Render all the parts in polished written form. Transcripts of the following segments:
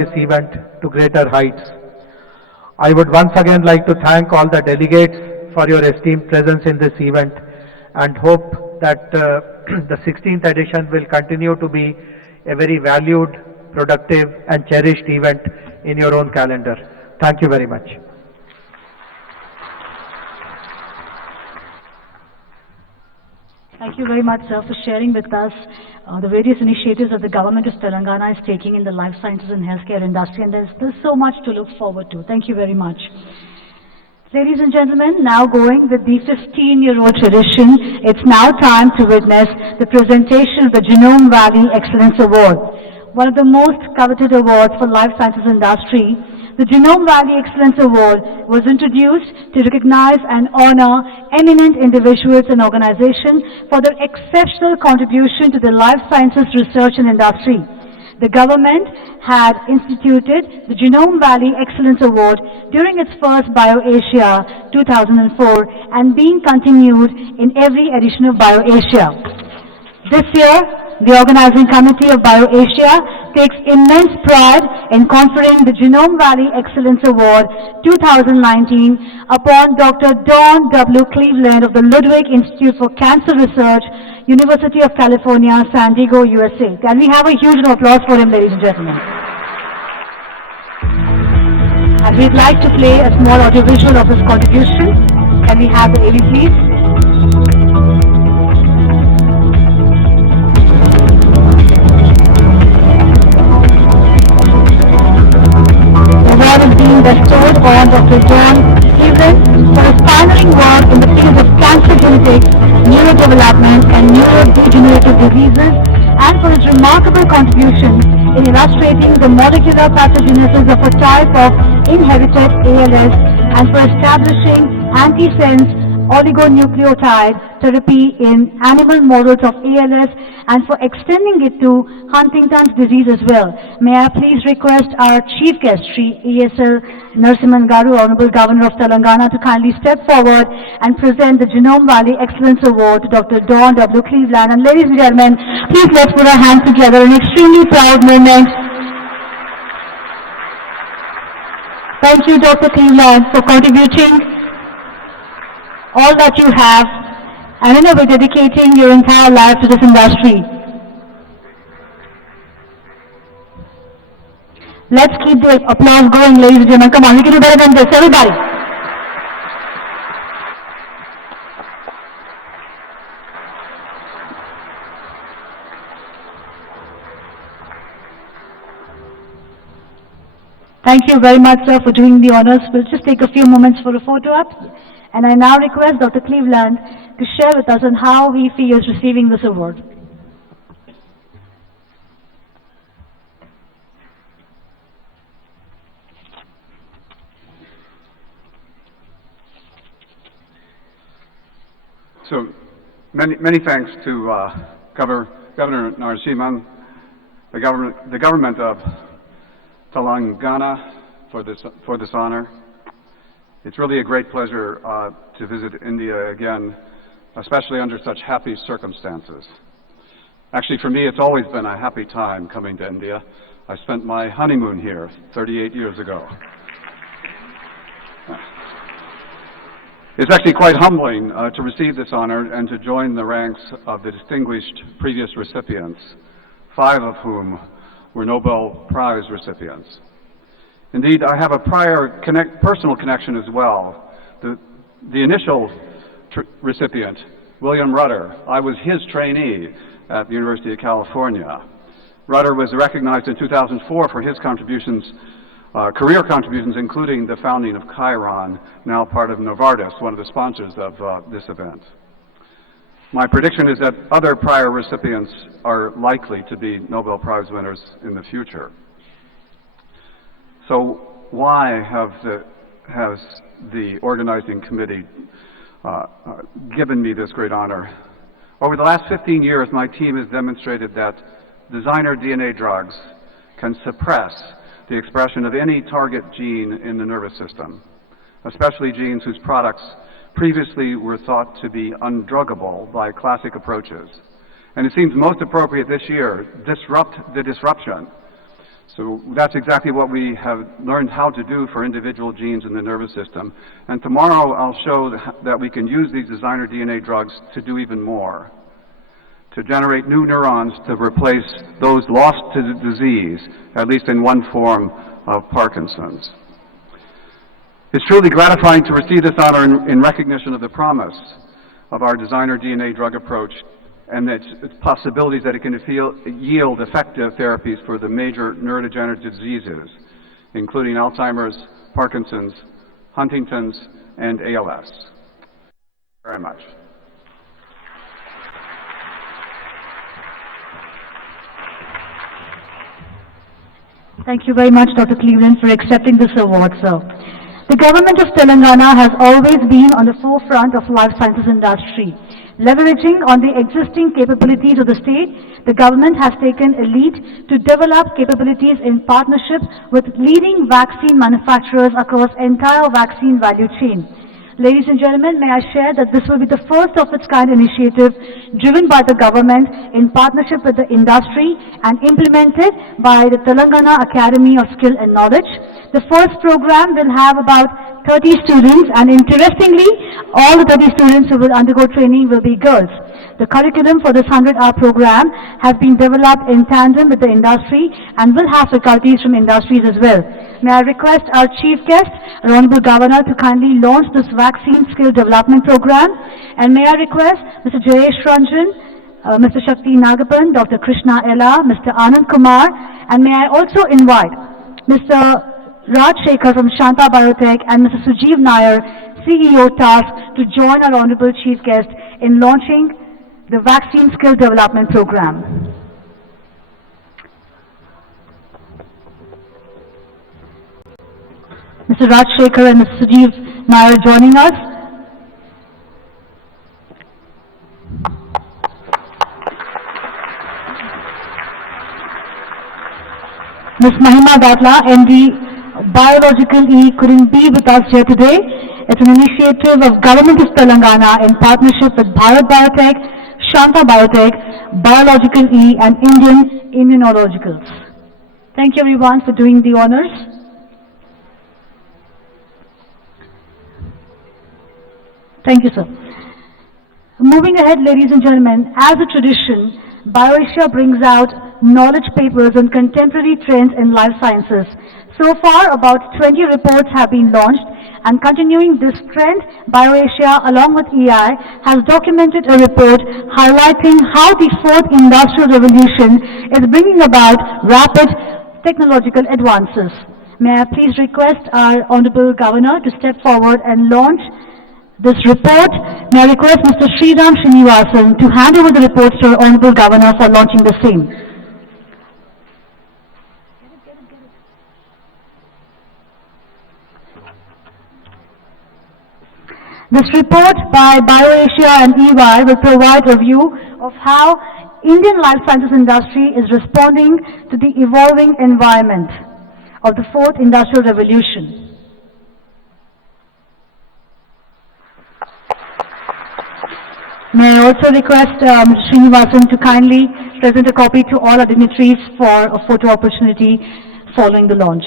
this event to greater heights. I would once again like to thank all the delegates for your esteemed presence in this event and hope that the 16th edition will continue to be a very valued, productive and cherished event in your own calendar. Thank you very much. Thank you very much, sir, for sharing with us the various initiatives that the government of Telangana is taking in the life sciences and healthcare industry, and there's still so much to look forward to. Thank you very much. Ladies and gentlemen, now going with the 15-year-old tradition, it's now time to witness the presentation of the Genome Valley Excellence Award, one of the most coveted awards for life sciences industry. The Genome Valley Excellence Award was introduced to recognize and honor eminent individuals and organizations for their exceptional contribution to the life sciences research and industry. The government had instituted the Genome Valley Excellence Award during its first BioAsia 2004 and being continued in every edition of BioAsia. This year, the organizing committee of BioAsia takes immense pride in conferring the Genome Valley Excellence Award 2019 upon Dr. Don W. Cleveland of the Ludwig Institute for Cancer Research, University of California, San Diego, USA. Can we have a huge applause for him, ladies and gentlemen? And we'd like to play a small audiovisual of his contribution. Can we have the AV, please? Is being bestowed on Dr. Don Cleveland for his pioneering work in the field of cancer genetics, neurodevelopment and neurodegenerative diseases, and for his remarkable contributions in illustrating the molecular pathogenesis of a type of inherited ALS and for establishing antisense oligonucleotide therapy in animal models of ALS and for extending it to Huntington's disease as well. May I please request our chief guest, Sri ESL Narasimhan Garu, Honorable Governor of Telangana, to kindly step forward and present the Genome Valley Excellence Award to Dr. Don W. Cleveland. And ladies and gentlemen, please let's put our hands together, an extremely proud moment. Thank you, Dr. Cleveland, for contributing all that you have, and in a way dedicating your entire life to this industry. Let's keep the applause going, ladies and gentlemen. Come on, we can do better than this, everybody. Thank you very much, sir, for doing the honors. We'll just take a few moments for a photo up. And I now request Dr. Cleveland to share with us on how he feels receiving this award. So, many thanks to Governor Narasimhan, the government of Telangana for this honor. It's really a great pleasure to visit India again, especially under such happy circumstances. Actually, for me, it's always been a happy time coming to India. I spent my honeymoon here 38 years ago. It's actually quite humbling to receive this honor and to join the ranks of the distinguished previous recipients, 5 of whom were Nobel Prize recipients. Indeed, I have a prior personal connection as well. The initial recipient, William Rudder, I was his trainee at the University of California. Rudder was recognized in 2004 for his contributions, career contributions, including the founding of Chiron, now part of Novartis, one of the sponsors of this event. My prediction is that other prior recipients are likely to be Nobel Prize winners in the future. So why has the organizing committee given me this great honor? Over the last 15 years, my team has demonstrated that designer DNA drugs can suppress the expression of any target gene in the nervous system, especially genes whose products previously were thought to be undruggable by classic approaches. And it seems most appropriate this year, disrupt the disruption So that's exactly what we have learned how to do for individual genes in the nervous system. And tomorrow I'll show that we can use these designer DNA drugs to do even more, to generate new neurons to replace those lost to the disease, at least in one form of Parkinson's. It's truly gratifying to receive this honor in recognition of the promise of our designer DNA drug approach and its possibilities that it can yield effective therapies for the major neurodegenerative diseases, including Alzheimer's, Parkinson's, Huntington's, and ALS. Thank you very much. Thank you very much, Dr. Cleveland, for accepting this award, sir. The government of Telangana has always been on the forefront of life sciences industry. Leveraging on the existing capabilities of the state, the government has taken a lead to develop capabilities in partnership with leading vaccine manufacturers across entire vaccine value chain. Ladies and gentlemen, may I share that this will be the first of its kind initiative driven by the government in partnership with the industry and implemented by the Telangana Academy of Skill and Knowledge. The first program will have about 30 students, and interestingly, all the 30 students who will undergo training will be girls. The curriculum for this 100-hour program has been developed in tandem with the industry and will have faculties from industries as well. May I request our chief guest, our Honorable Governor, to kindly launch this vaccine skill development program. And may I request Mr. Jayesh Ranjan, Mr. Shakti Nagapan, Dr. Krishna Ella, Mr. Anand Kumar, and may I also invite Mr. Raj Shekhar from Shanta Biotech and Mr. Sujeev Nair, CEO TASK, to join our Honorable Chief Guest in launching the Vaccine Skill Development Program. Mr. Raj Shekhar and Mr. Sujeev Nair joining us. Ms. Mahima Datla, MD, Biological E, couldn't be with us here today. It's an initiative of Government of Telangana in partnership with Bharat Biotech, Shanta Biotech, Biological E, and Indian Immunologicals. Thank you everyone for doing the honors. Thank you, sir. Moving ahead, ladies and gentlemen, as a tradition, BioAsia brings out knowledge papers on contemporary trends in life sciences. So far, about 20 reports have been launched, and continuing this trend, BioAsia, along with EI, has documented a report highlighting how the fourth industrial revolution is bringing about rapid technological advances. May I please request our Honorable Governor to step forward and launch this report. May I request Mr. Sriram Srinivasan to hand over the report to our Honorable Governor for launching the same. This report by BioAsia and EY will provide a view of how Indian life sciences industry is responding to the evolving environment of the fourth industrial revolution. May I also request Mr. Srinivasan to kindly present a copy to all our dignitaries for a photo opportunity following the launch.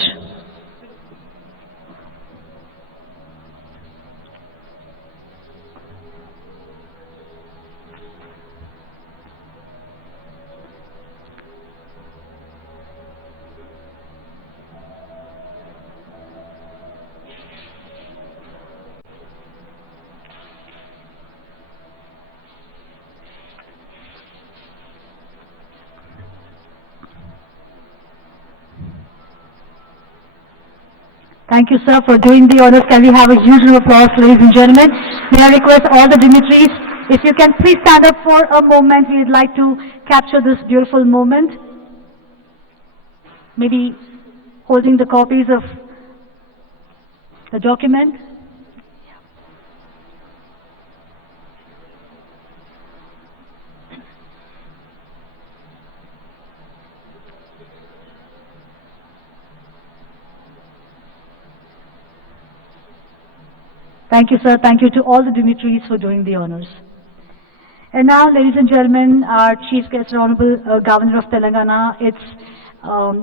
Thank you, sir, for doing the honors. Can we have a huge round of applause, ladies and gentlemen? May I request all the dignitaries, if you can please stand up for a moment. We'd like to capture this beautiful moment. Maybe holding the copies of the document. Thank you, sir. Thank you to all the dignitaries for doing the honors. And now, ladies and gentlemen, our Chief Guest, Honorable Governor of Telangana, it's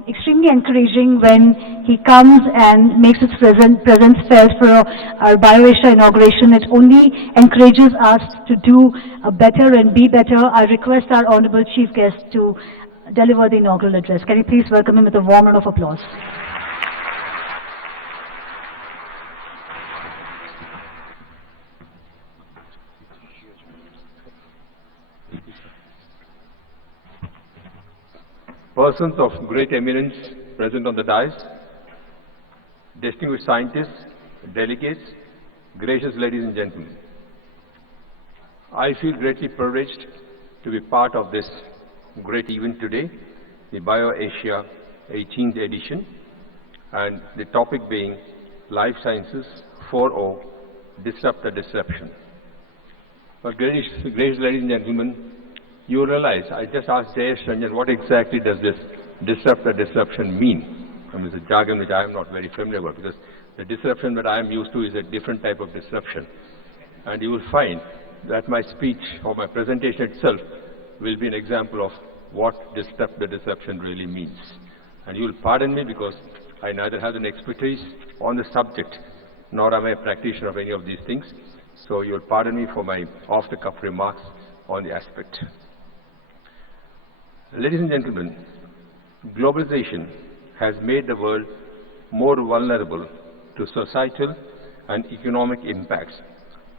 extremely encouraging when he comes and makes his presence felt for our BioAsia inauguration. It only encourages us to do better and be better. I request our Honorable Chief Guest to deliver the inaugural address. Can you please welcome him with a warm round of applause? Persons of great eminence present on the dais, distinguished scientists, delegates, gracious ladies and gentlemen. I feel greatly privileged to be part of this great event today, the BioAsia 18th edition, and the topic being Life Sciences 4.0, Disrupt the Disruption. But gracious ladies and gentlemen, you realize, I just asked Jayesh Ranjan, what exactly does this disrupt the disruption mean? I mean, it's a jargon which I am not very familiar with, because the disruption that I am used to is a different type of disruption. And you will find that my speech or my presentation itself will be an example of what disrupt the disruption really means. And you will pardon me because I neither have an expertise on the subject, nor am I a practitioner of any of these things. So you will pardon me for my off-the-cuff remarks on the aspect. Ladies and gentlemen, globalization has made the world more vulnerable to societal and economic impacts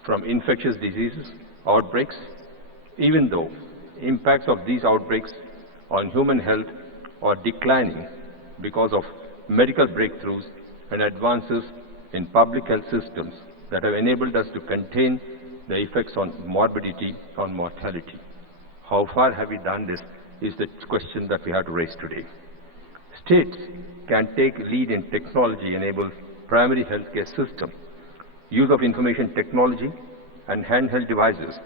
from infectious diseases, outbreaks, even though impacts of these outbreaks on human health are declining because of medical breakthroughs and advances in public health systems that have enabled us to contain the effects on morbidity, on mortality. How far have we done this is the question that we have to raise today. States can take lead in technology-enabled primary healthcare system, use of information technology and handheld devices,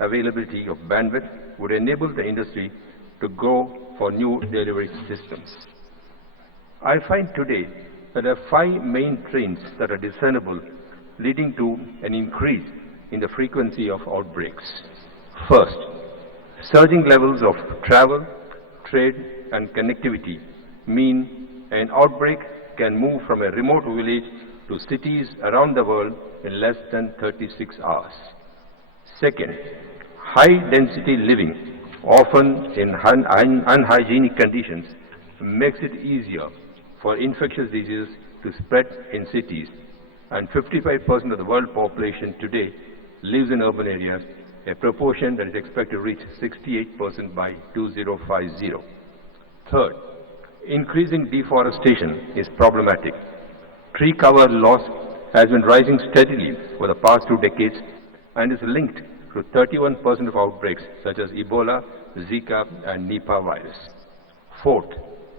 availability of bandwidth would enable the industry to go for new delivery systems. I find today that there are 5 main trends that are discernible, leading to an increase in the frequency of outbreaks. First, surging levels of travel, trade, and connectivity mean an outbreak can move from a remote village to cities around the world in less than 36 hours. Second, high-density living, often in unhygienic conditions, makes it easier for infectious diseases to spread in cities, and 55% of the world population today lives in urban areas, a proportion that is expected to reach 68% by 2050. Third, increasing deforestation is problematic. Tree cover loss has been rising steadily for the past 2 decades and is linked to 31% of outbreaks such as Ebola, Zika, and Nipah virus. Fourth,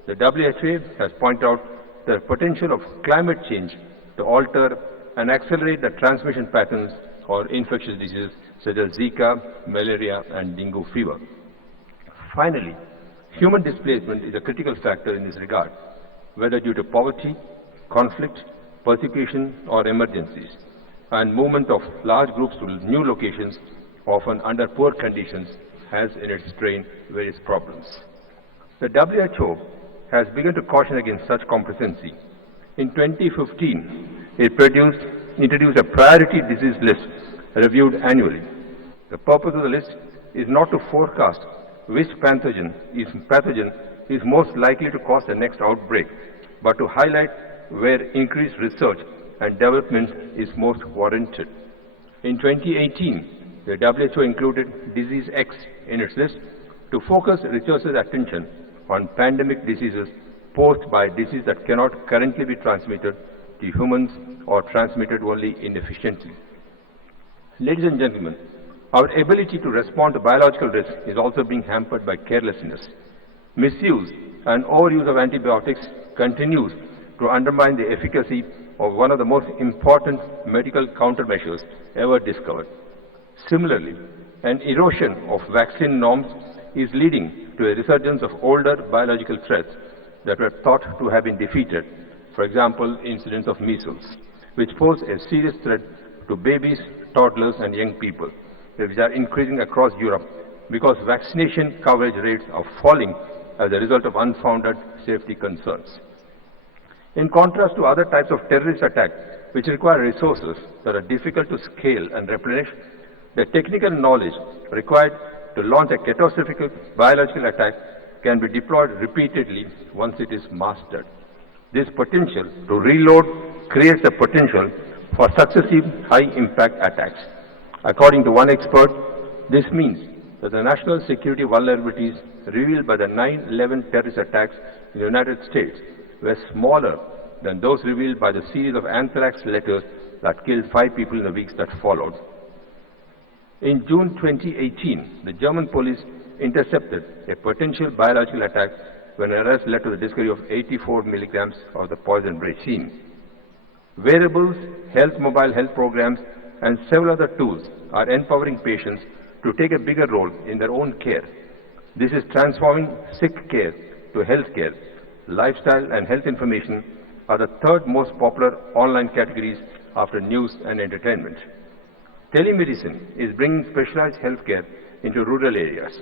the WHO has pointed out the potential of climate change to alter and accelerate the transmission patterns of infectious diseases such as Zika, malaria, and dengue fever. Finally, human displacement is a critical factor in this regard, whether due to poverty, conflict, persecution, or emergencies, and movement of large groups to new locations, often under poor conditions, has in its train various problems. The WHO has begun to caution against such complacency. In 2015, it introduced a priority disease list reviewed annually. The purpose of the list is not to forecast which pathogen is most likely to cause the next outbreak, but to highlight where increased research and development is most warranted. In 2018, the WHO included Disease X in its list to focus researchers' attention on pandemic diseases posed by diseases that cannot currently be transmitted to humans or transmitted only inefficiently. Ladies and gentlemen, our ability to respond to biological risk is also being hampered by carelessness. Misuse and overuse of antibiotics continues to undermine the efficacy of one of the most important medical countermeasures ever discovered. Similarly, an erosion of vaccine norms is leading to a resurgence of older biological threats that were thought to have been defeated, for example, incidence of measles, which pose a serious threat to babies, toddlers, and young people, which are increasing across Europe because vaccination coverage rates are falling as a result of unfounded safety concerns. In contrast to other types of terrorist attacks, which require resources that are difficult to scale and replenish, the technical knowledge required to launch a catastrophic biological attack can be deployed repeatedly once it is mastered. This potential to reload creates the potential for successive high-impact attacks. According to one expert, this means that the national security vulnerabilities revealed by the 9/11 terrorist attacks in the United States were smaller than those revealed by the series of anthrax letters that killed 5 people in the weeks that followed. In June 2018, the German police intercepted a potential biological attack when an arrest led to the discovery of 84 milligrams of the poison racine. Wearables, mobile health programs, and several other tools are empowering patients to take a bigger role in their own care. This is transforming sick care to health care. Lifestyle and health information are the third most popular online categories after news and entertainment. Telemedicine is bringing specialized healthcare into rural areas.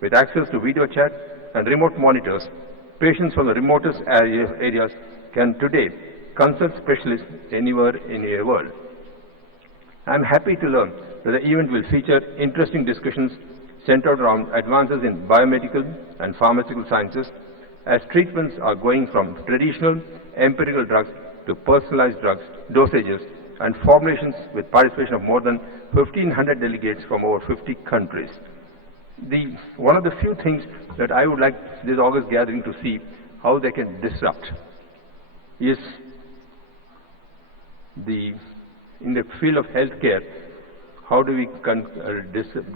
With access to video chat and remote monitors, patients from the remotest areas can today consult specialists anywhere in the world. I am happy to learn that the event will feature interesting discussions centered around advances in biomedical and pharmaceutical sciences, as treatments are going from traditional empirical drugs to personalized drugs, dosages, and formulations with participation of more than 1,500 delegates from over 50 countries. One of the few things that I would like this August gathering to see how they can disrupt is in the field of healthcare, how do we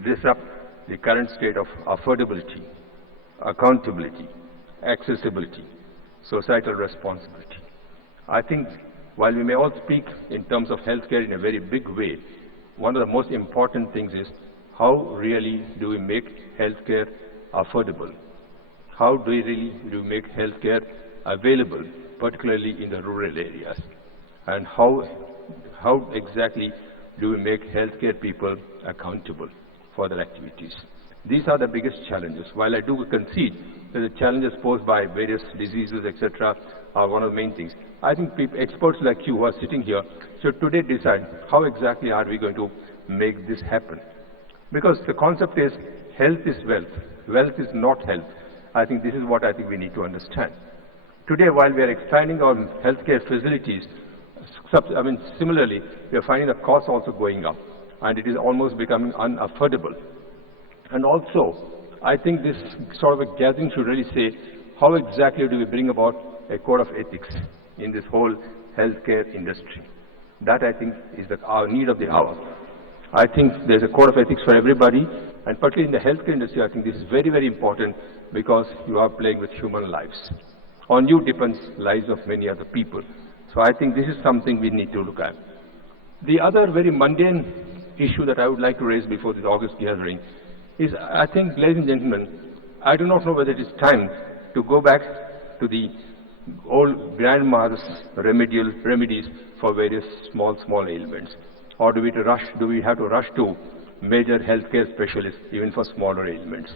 disrupt the current state of affordability, accountability, accessibility, societal responsibility. I think while we may all speak in terms of healthcare in a very big way, one of the most important things is how really do we make healthcare affordable? How do we make healthcare available, particularly in the rural areas? And how exactly do we make healthcare people accountable for their activities? These are the biggest challenges. While I do concede that the challenges posed by various diseases, etc., are one of the main things, I think experts like you who are sitting here should today decide how exactly are we going to make this happen. Because the concept is health is wealth, wealth is not health. I think this is what I think we need to understand. Today, while we are expanding our healthcare facilities, similarly, we are finding the costs also going up, and it is almost becoming unaffordable. And also, I think this sort of a gathering should really say, how exactly do we bring about a code of ethics in this whole healthcare industry? That, I think, is our need of the hour. I think there's a code of ethics for everybody, and particularly in the healthcare industry, I think this is very, very important because you are playing with human lives. On you depends lives of many other people. So I think this is something we need to look at. The other very mundane issue that I would like to raise before this August gathering is, I think, ladies and gentlemen, I do not know whether it is time to go back to the old grandmother's remedies for various small ailments. Or do we have to rush to major healthcare specialists even for smaller ailments?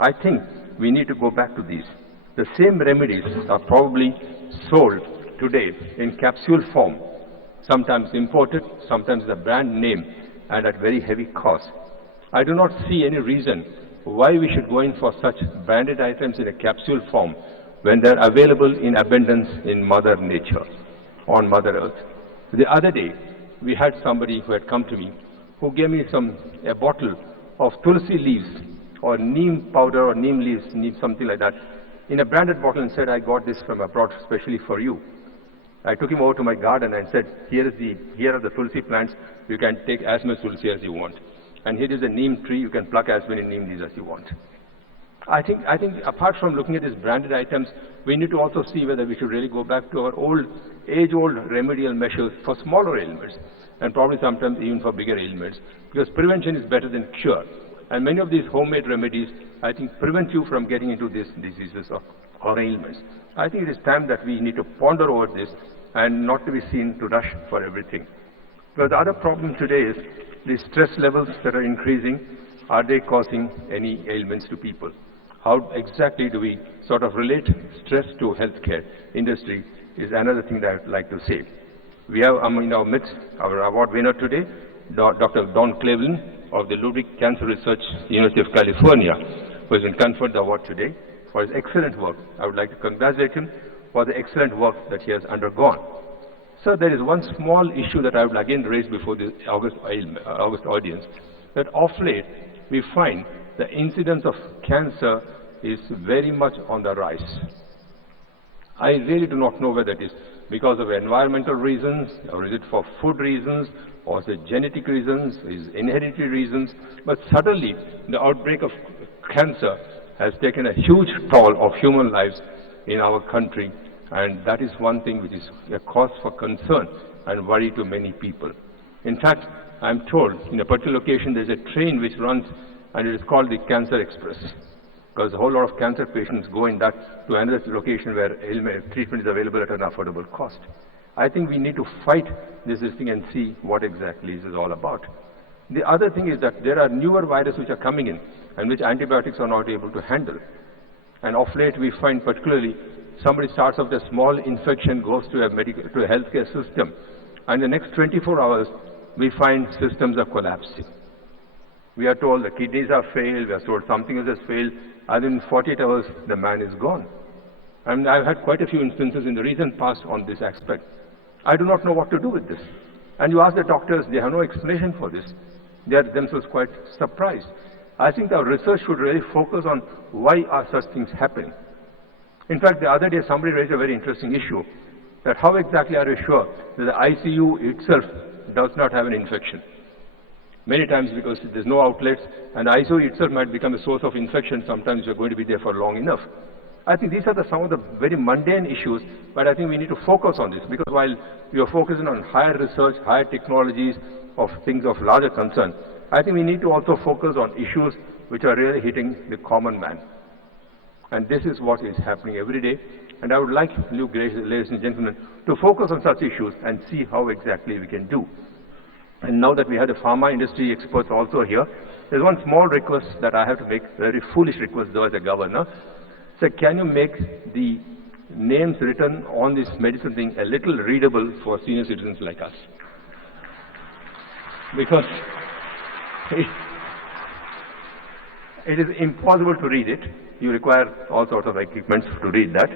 I think we need to go back to these. The same remedies are probably sold today in capsule form, sometimes imported, sometimes the brand name, and at very heavy cost. I do not see any reason why we should go in for such branded items in a capsule form when they're available in abundance in Mother Nature, on Mother Earth. The other day, we had somebody who had come to me who gave me a bottle of tulsi leaves or neem powder or neem leaves, something like that, in a branded bottle, and said, I got this from abroad specially for you. I took him over to my garden and said, here are the tulsi plants, you can take as much tulsi as you want. And here is a neem tree, you can pluck as many neem leaves as you want. I think apart from looking at these branded items, we need to also see whether we should really go back to our age-old remedial measures for smaller ailments, and probably sometimes even for bigger ailments, because prevention is better than cure. And many of these homemade remedies, I think, prevent you from getting into these diseases or ailments. I think it is time that we need to ponder over this and not to be seen to rush for everything. But the other problem today is the stress levels that are increasing. Are they causing any ailments to people? how exactly do we sort of relate stress to healthcare industry is another thing that I would like to say. We have in our midst our award winner today, Dr. Don Cleveland of the Ludwig Cancer Research University of California, who has been conferred the award today for his excellent work. I would like to congratulate him for the excellent work that he has undergone. So there is one small issue that I would again raise before the August audience, that of late we find the incidence of cancer is very much on the rise. I really do not know whether it is because of environmental reasons, or is it for food reasons, or is it genetic reasons, is it hereditary reasons, but suddenly the outbreak of cancer has taken a huge toll of human lives in our country, and that is one thing which is a cause for concern and worry to many people. In fact, I am told in a particular location there is a train which runs and it is called the Cancer Express, because a whole lot of cancer patients go in that to another location where treatment is available at an affordable cost. I think we need to fight this thing and see what exactly this is all about. The other thing is that there are newer viruses which are coming in and which antibiotics are not able to handle. And of late we find particularly somebody starts off with a small infection, goes to a healthcare system, and the next 24 hours we find systems are collapsing. We are told the kidneys are failed, we are told something else has failed, and in 48 hours the man is gone. And I've had quite a few instances in the recent past on this aspect. I do not know what to do with this. And you ask the doctors, they have no explanation for this. They are themselves quite surprised. I think our research should really focus on why are such things happening. In fact, the other day somebody raised a very interesting issue, that how exactly are you sure that the ICU itself does not have an infection? Many times because there's no outlets, and the ICU itself might become a source of infection. Sometimes you're going to be there for long enough. I think these are some of the very mundane issues, but I think we need to focus on this, because while we are focusing on higher research, higher technologies of things of larger concern, I think we need to also focus on issues which are really hitting the common man. And this is what is happening every day. And I would like you, ladies and gentlemen, to focus on such issues and see how exactly we can do. And now that we have the pharma industry experts also here, there's one small request that I have to make, a very foolish request though as a governor. So can you make the names written on this medicine thing a little readable for senior citizens like us? Because it is impossible to read it. You require all sorts of equipment to read that.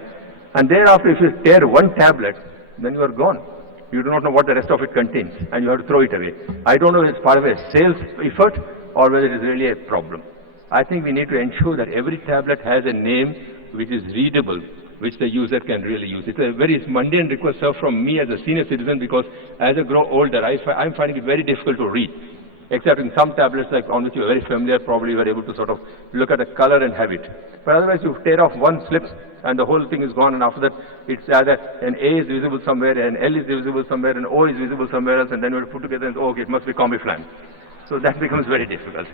And thereafter, if you tear one tablet, then you are gone. You do not know what the rest of it contains, and you have to throw it away. I don't know if it's part of a sales effort or whether it is really a problem. I think we need to ensure that every tablet has a name which is readable, which the user can really use. It's a very mundane request, sir, from me as a senior citizen, because as I grow older, I'm finding it very difficult to read. Except in some tablets like on which you're very familiar, probably you are able to sort of look at the color and have it. But otherwise you tear off one slip and the whole thing is gone, and after that it's either an A is visible somewhere, an L is visible somewhere, an O is visible somewhere else, and then you have to put together and, oh, okay, it must be Comiflan. So that becomes very difficult.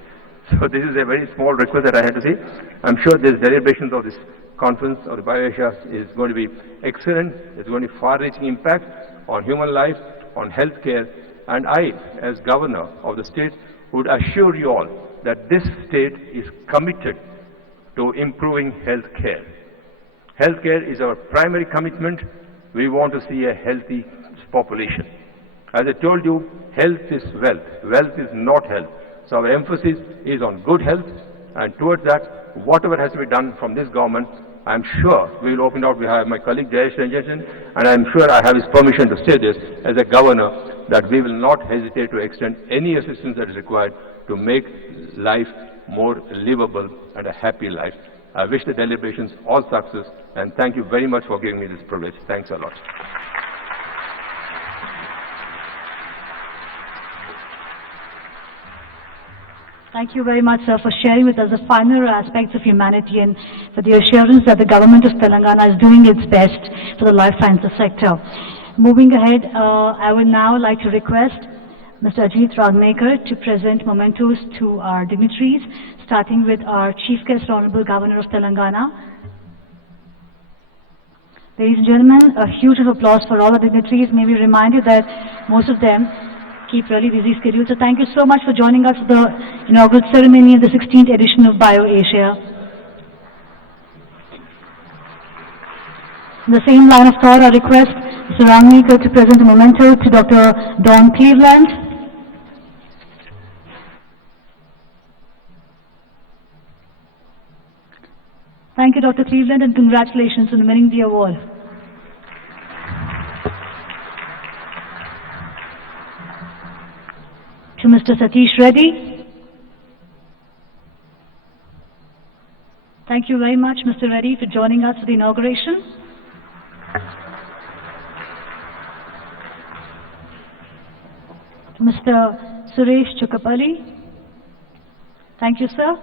So this is a very small request that I had to say. I'm sure these deliberations of this conference of the BioAsia is going to be excellent. It's going to be far-reaching impact on human life, on healthcare. And I, as governor of the state, would assure you all that this state is committed to improving healthcare. Healthcare is our primary commitment. We want to see a healthy population. As I told you, health is wealth. Wealth is not health. So our emphasis is on good health, and towards that, whatever has to be done from this government, I'm sure we will open out. We have my colleague Jayesh Ranjan, and I'm sure I have his permission to say this as a governor, that we will not hesitate to extend any assistance that is required to make life more livable and a happy life. I wish the deliberations all success, and thank you very much for giving me this privilege. Thanks a lot. Thank you very much, sir, for sharing with us the finer aspects of humanity and for the assurance that the government of Telangana is doing its best for the life sciences sector. Moving ahead, I would now like to request Mr. Ajit Ragnekar to present mementos to our dignitaries, starting with our Chief Guest, Honorable Governor of Telangana. Ladies and gentlemen, a huge applause for all the dignitaries. May we remind you that most of them keep really busy schedules. So thank you so much for joining us for the inaugural ceremony of the 16th edition of BioAsia. In the same line of thought, I request Mr. Rangnikar to present a memento to Dr. Don Cleveland. Thank you, Dr. Cleveland, and congratulations on winning the award. To Mr. Satish Reddy. Thank you very much, Mr. Reddy, for joining us for the inauguration. To Mr. Suresh Chukapalli. Thank you, sir.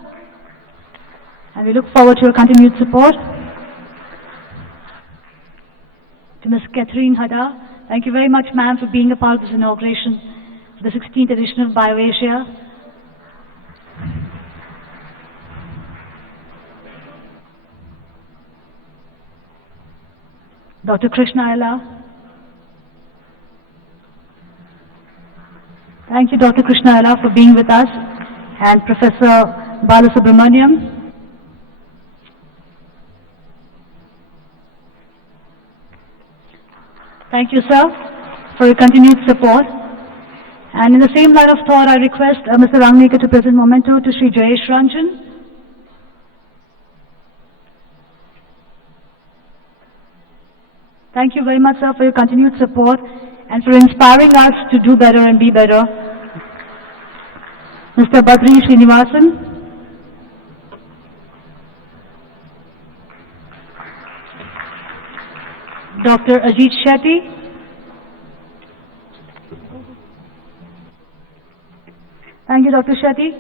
And we look forward to your continued support. To Ms. Catherine Hada. Thank you very much, ma'am, for being a part of this inauguration for the 16th edition of BioAsia. Dr. Krishna Ayala. Thank you, Dr. Krishna Ayala, for being with us, and Professor Balasubramaniam. Thank you, sir, for your continued support. And in the same line of thought, I request Mr. Rangnikar to present memento to Sri Jayesh Ranjan. Thank you very much, sir, for your continued support and for inspiring us to do better and be better. Mr. Badri Srinivasan. Dr. Ajit Shetty. Thank you, Dr. Shetty.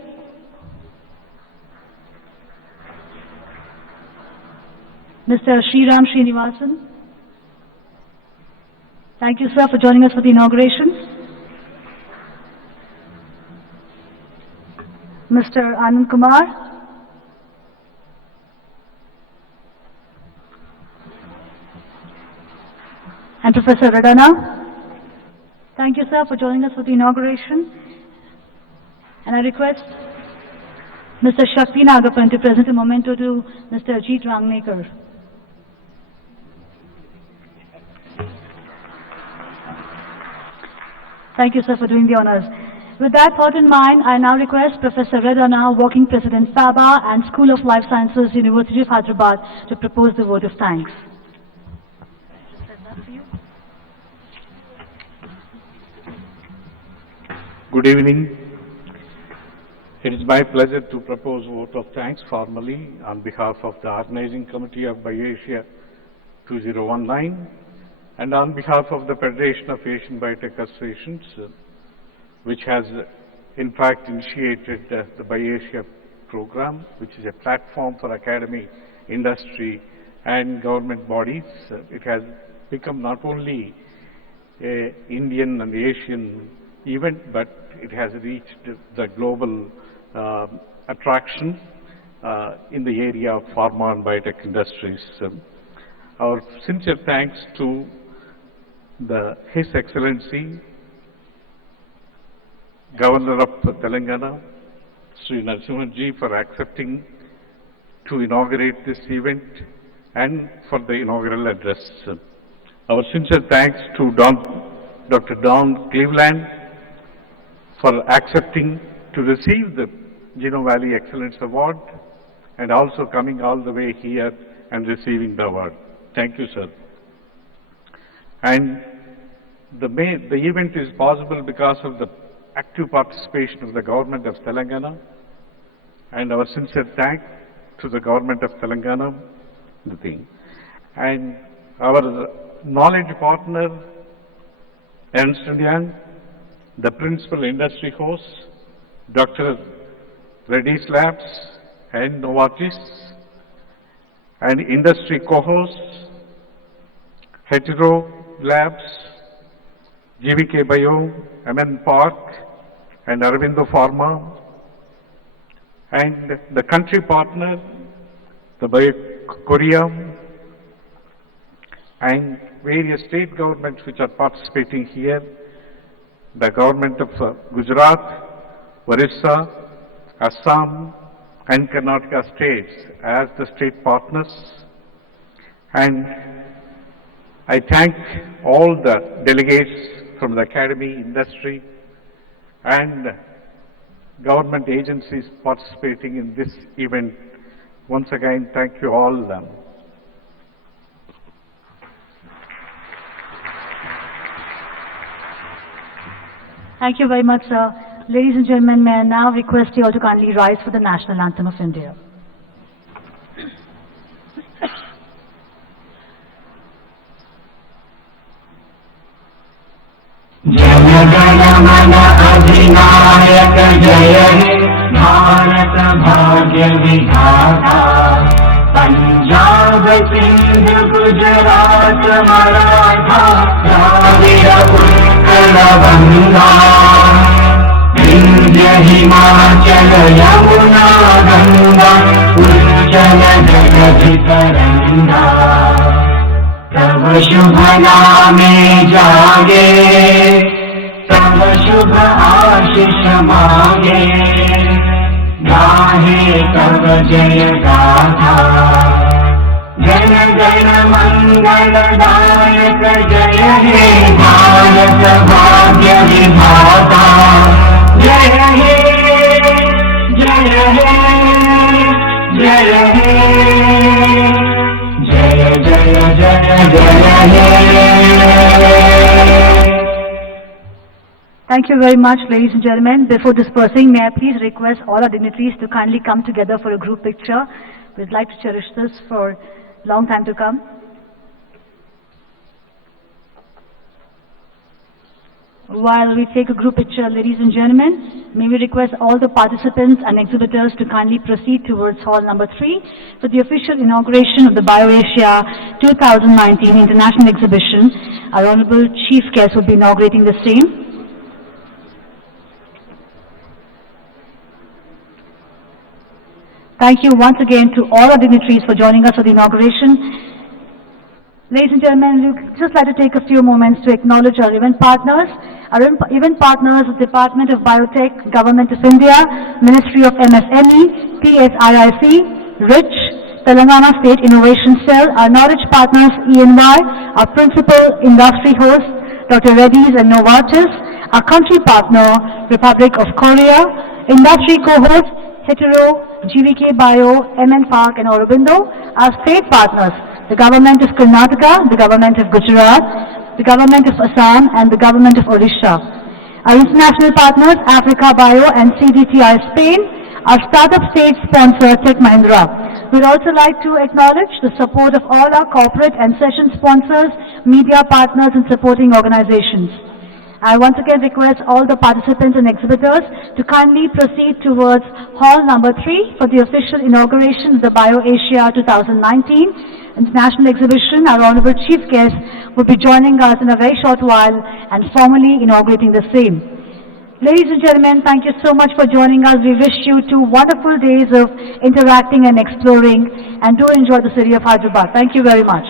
Mr. Sriram Srinivasan. Thank you, sir, for joining us for the inauguration. Mr. Anand Kumar. And Professor Radana. Thank you, sir, for joining us for the inauguration. And I request Mr. Shakti Nagapan to present a memento to Mr. Ajit Rangnikar. Thank you, sir, for doing the honors. With that thought in mind, I now request Professor Radana, Working President, FABA and School of Life Sciences, University of Hyderabad, to propose the vote of thanks. Good evening. It is my pleasure to propose a vote of thanks formally on behalf of the Organizing Committee of BioAsia 2019 and on behalf of the Federation of Asian Biotech Associations, which has in fact initiated the BioAsia program, which is a platform for academy, industry and government bodies. It has become not only an Indian and Asian event, but it has reached the global attraction in the area of pharma and biotech industries. Our sincere thanks to His Excellency Governor of Telangana, Sri Narasimhan Ji, for accepting to inaugurate this event and for the inaugural address. Our sincere thanks to Dr. Don Cleveland for accepting to receive the Gino Valley Excellence Award and also coming all the way here and receiving the award. Thank you, sir. And the event is possible because of the active participation of the government of Telangana, and our sincere thanks to the government of Telangana, and our knowledge partner, Ernst & Young, the principal industry host, Dr. Reddy's Labs and Novartis, and industry co-hosts, Hetero Labs, GVK Bio, MN Park, and Aurobindo Pharma, and the country partner, the Bio Korea, and various state governments which are participating here, the government of Gujarat, Orissa, Assam, and Karnataka states as the state partners, and I thank all the delegates from the academy, industry, and government agencies participating in this event. Once again, thank you all. Thank you very much, sir. Ladies and gentlemen, may I now request you all to kindly rise for the national anthem of India. Jana Gana Mana अधिनायक जय हे भारत भाग्य विधाता पंजाब सिंध गुजरात मराठा द्राविड़ उत्कल गंगा विंध्य हिमाचल यमुना गंगा उच्चल जगधि तरंगा तब शुभ नामे जागे तब शुभ आशीष मांगे गाहे तब जय गाथा जन गण मंगल दायक जय हे भारत भाग्य विधाता जय हे जय हे जय हे जय जय जय जय Thank you very much, ladies and gentlemen. Before dispersing, may I please request all our dignitaries to kindly come together for a group picture. We'd like to cherish this for a long time to come. While we take a group picture, ladies and gentlemen, may we request all the participants and exhibitors to kindly proceed towards hall number 3 for the official inauguration of the BioAsia 2019 International Exhibition. Our Honorable Chief Guest will be inaugurating the same. Thank you once again to all our dignitaries for joining us for the inauguration. Ladies and gentlemen, we'd just like to take a few moments to acknowledge our event partners. Our event partners are the Department of Biotech, Government of India, Ministry of MSME, PSIIC, RICH, Telangana State Innovation Cell, our knowledge partners ENY, our principal industry host, Dr. Reddy's and Novartis, our country partner, Republic of Korea, industry co-host, Hetero, GVK Bio, MN Park and Aurobindo, our state partners, the Government of Karnataka, the Government of Gujarat, the Government of Assam and the Government of Odisha. Our international partners, Africa Bio and CGTI Spain, our startup state sponsor, Tech Mahindra. We'd also like to acknowledge the support of all our corporate and session sponsors, media partners and supporting organizations. I once again request all the participants and exhibitors to kindly proceed towards hall number 3 for the official inauguration of the BioAsia 2019 International Exhibition. Our Honorable Chief Guest will be joining us in a very short while and formally inaugurating the same. Ladies and gentlemen, thank you so much for joining us. We wish you 2 wonderful days of interacting and exploring, and do enjoy the city of Hyderabad. Thank you very much.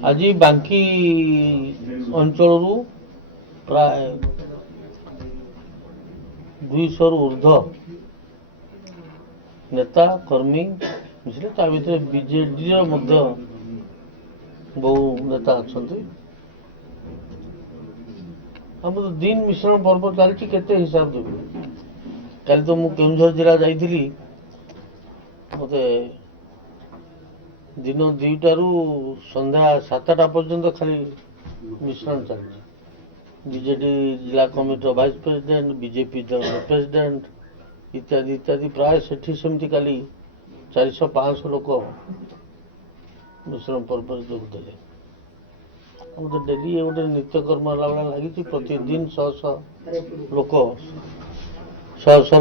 आज बांकी अंचल प्राय 200 ऊर्ध नेता कर्मी मिले ता भर BJD बहु नेता अच्छा आम तो दिन मिश्रण पर्व चलती केते हिसाब देवी कल तो मुझे केन्दुझर जिला जाइली मत दिन 2टारू संध्या 7टा पर्यंत खाली मिश्रण चलती बीजेडी जिला committee vice president BJP general president इत्यादि इत्यादि प्राय सेठी सेमती काली 400-500 लोक मिश्रण पर्व जोगदे हम तो डेली गोटे नित्यकर्म है लगी प्रतिदिन 100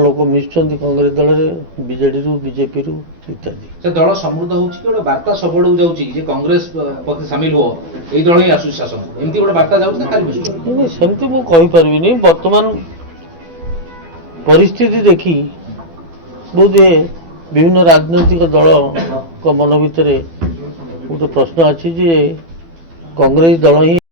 लोक मिशुंट कांग्रेस दल में बीजेडी बीजेपी इत्यादि दल समृद्ध हो बार्ता सबड़ जाऊँगी कांग्रेस सामिल हो यही दल ही आसु शासन एमती गोटे बार्ता जाऊँगी सेमती मुझे बर्तमान परिस्थिति देखी बोधे विभिन्न राजनैतिक दल मन भितर गोटे प्रश्न अच्छी कांग्रेस दल ही